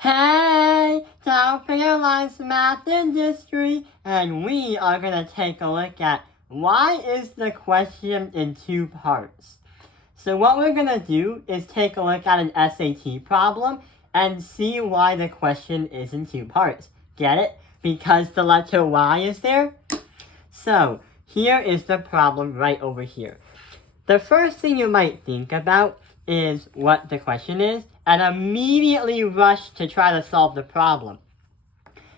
Hey, South Carolina's Math and History, and we are going to take a look at why is the question in two parts. So what we're going to do is take a look at an SAT problem and see why the question is in two parts. Get it? Because the letter Y is there? So, here is the problem right over here. The first thing you might think about is what the question is, and immediately rush to try to solve the problem.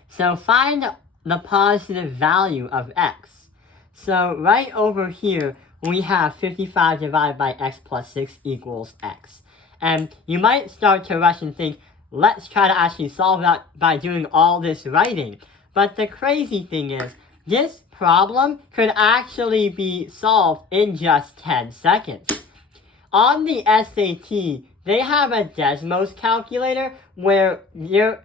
So find the positive value of x. So right over here, we have 55 divided by x plus 6 equals x. And you might start to rush and think, let's try to actually solve that by doing all this writing. But the crazy thing is, this problem could actually be solved in just 10 seconds. On the SAT, they have a Desmos calculator where you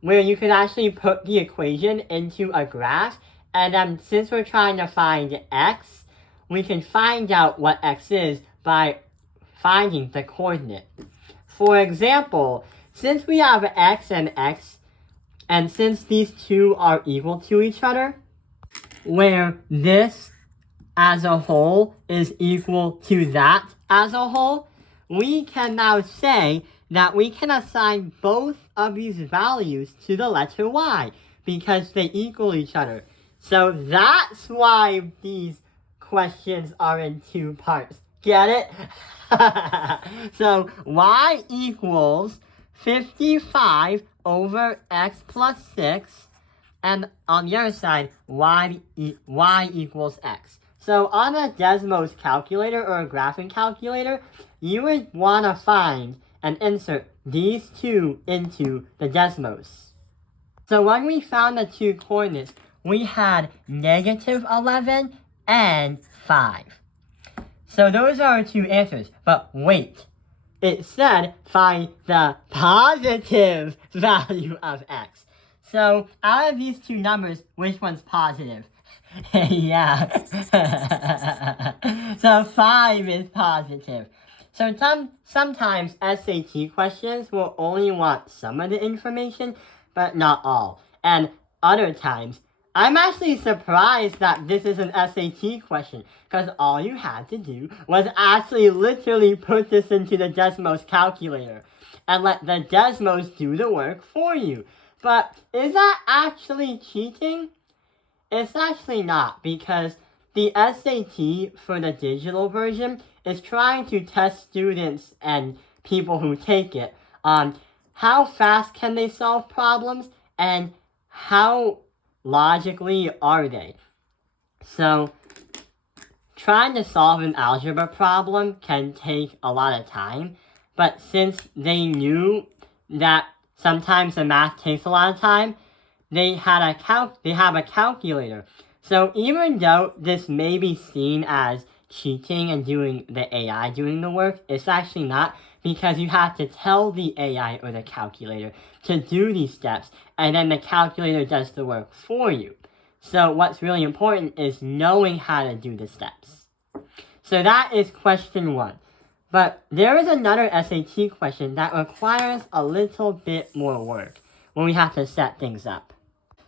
can actually put the equation into a graph, and since we're trying to find x, we can find out what x is by finding the coordinate. For example, since we have x, and since these two are equal to each other, where this as a whole is equal to that as a whole, we can now say that we can assign both of these values to the letter y because they equal each other. So that's why these questions are in two parts. Get it? So y equals 55 over x plus 6, and on the other side, y equals x. So on a Desmos calculator or a graphing calculator, you would want to find and insert these two into the Desmos. So when we found the two coordinates, we had -11 and 5. So those are our two answers, but wait. It said find the positive value of x. So out of these two numbers, which one's positive? Yeah. So 5 is positive. So sometimes SAT questions will only want some of the information, but not all. And other times, I'm actually surprised that this is an SAT question, because all you had to do was actually literally put this into the Desmos calculator and let the Desmos do the work for you. But is that actually cheating? It's actually not, because the SAT for the digital version is trying to test students and people who take it on how fast can they solve problems and how logically are they. So trying to solve an algebra problem can take a lot of time, but since they knew that sometimes the math takes a lot of time, they have a calculator. So even though this may be seen as cheating and doing the AI doing the work, it's actually not, because you have to tell the AI or the calculator to do these steps, and then the calculator does the work for you. So what's really important is knowing how to do the steps. So that is question 1. But there is another SAT question that requires a little bit more work when we have to set things up.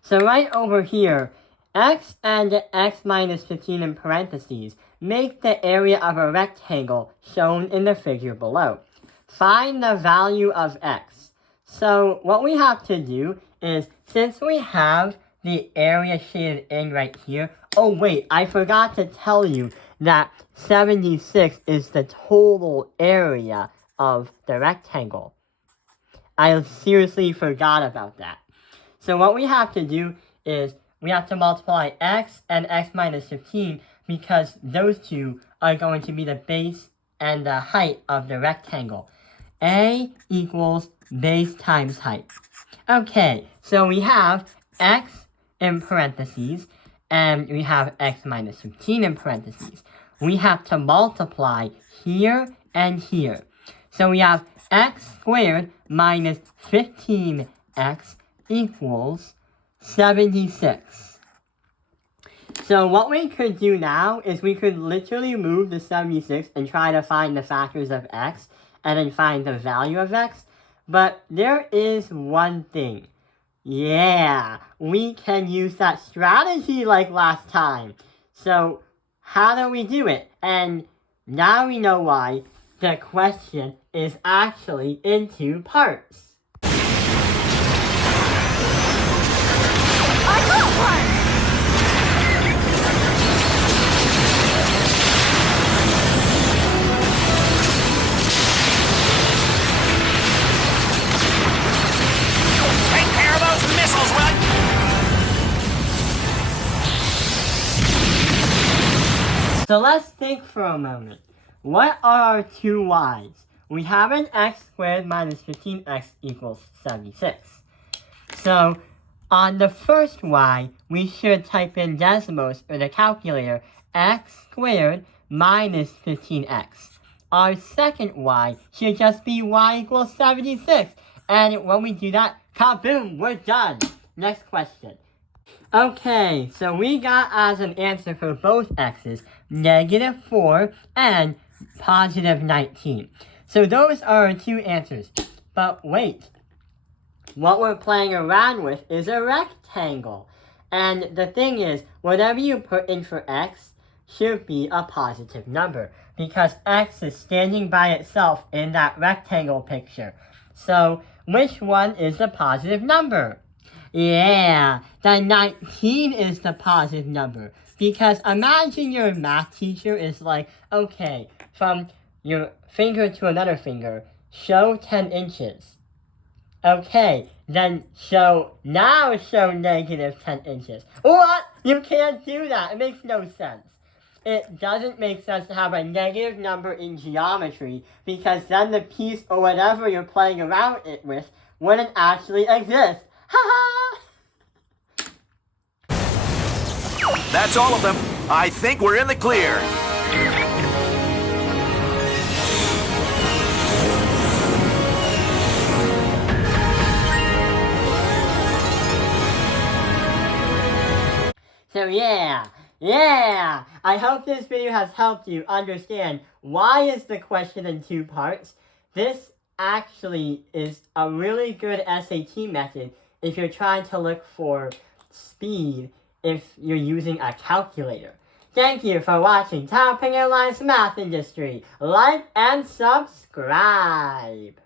So right over here, x and x minus 15 in parentheses make the area of a rectangle shown in the figure below. Find the value of x. So what we have to do is, since we have the area shaded in right here, oh wait, I forgot to tell you that 76 is the total area of the rectangle. I seriously forgot about that. So what we have to do is we have to multiply x and x minus 15, because those two are going to be the base and the height of the rectangle. A equals base times height. Okay, so we have x in parentheses, and we have x minus 15 in parentheses. We have to multiply here and here. So we have x squared minus 15x equals 76. So what we could do now is we could literally move the 76 and try to find the factors of x and then find the value of x. But there is one thing. Yeah, we can use that strategy like last time. So, how do we do it? And now we know why the question is actually in 2 parts. I got one! Take care of those missiles, will you? So let's think for a moment. What are our 2 y's? We have an x squared minus 15x equals 76. So on the first y, we should type in decimals or the calculator x squared minus 15x. Our second y should just be y equals 76. And when we do that, kaboom, we're done. Next question. Okay, so we got as an answer for both x's, -4 and +19. So those are our 2 answers. But wait, what we're playing around with is a rectangle. And the thing is, whatever you put in for x should be a positive number, because x is standing by itself in that rectangle picture. So which one is the positive number? Yeah, the 19 is the positive number. Because imagine your math teacher is like, okay, from your finger to another finger, show 10 inches. Okay, then show -10 inches. What? You can't do that. It makes no sense. It doesn't make sense to have a negative number in geometry, because then the piece or whatever you're playing around it with wouldn't actually exist. That's all of them. I think we're in the clear. So yeah, I hope this video has helped you understand why is the question in 2 parts. This actually is a really good SAT method if you're trying to look for speed if you're using a calculator. Thank you for watching Topping Airlines Math Industry. Like and subscribe.